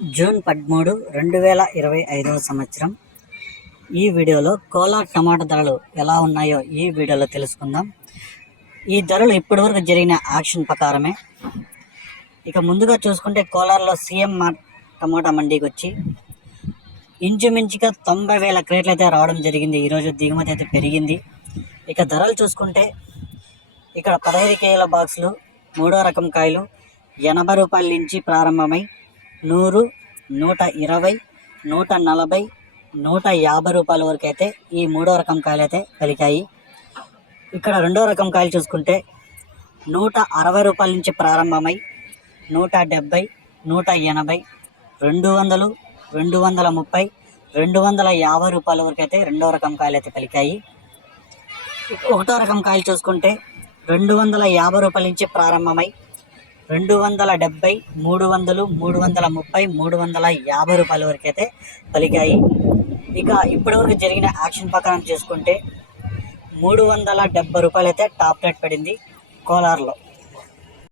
June పదమూడు రెండు వేల ఇరవై ఐదవ సంవత్సరం. ఈ వీడియోలో కోలార్ టమాటా ధరలు ఎలా ఉన్నాయో ఈ వీడియోలో తెలుసుకుందాం. ఈ ధరలు ఇప్పటివరకు జరిగిన యాక్షన్ ప్రకారమే. ఇక ముందుగా చూసుకుంటే కోలార్లో సీఎం మార్ట్ టమాటా మండీకి వచ్చి ఇంచుమించుగా తొంభై వేల క్రేట్లు అయితే రావడం జరిగింది. ఈరోజు దిగుమతి అయితే పెరిగింది. ఇక ధరలు చూసుకుంటే ఇక్కడ పదహైదు కేజీల బాక్సులు మూడో రకం కాయలు ఎనభై రూపాయల నుంచి ప్రారంభమై నూరు నూట ఇరవై నూట నలభై నూట యాభై రూపాయల వరకు అయితే ఈ మూడో రకం కాయలు అయితే పలికాయి ఇక్కడ రెండో రకం కాయలు చూసుకుంటే నూట అరవై రూపాయల నుంచి ప్రారంభమై నూట డెబ్భై నూట ఎనభై రెండు వందలు రెండు వందల ముప్పై రెండు వందల యాభై రూపాయల వరకు అయితే రెండో రకం కాయలు అయితే పలికాయి ఒకటో రకం కాయలు చూసుకుంటే రెండు వందల యాభై రూపాయల నుంచి ప్రారంభమై రెండు వందల డెబ్బై మూడు వందలు మూడు వందల ముప్పై మూడు వందల యాభై రూపాయల వరకు అయితే పలికాయి. ఇక ఇప్పటివరకు జరిగిన యాక్షన్ ప్రకారం చూసుకుంటే మూడు వందల డెబ్బై రూపాయలు అయితే టాప్ రేట్ పడింది కోలార్లో.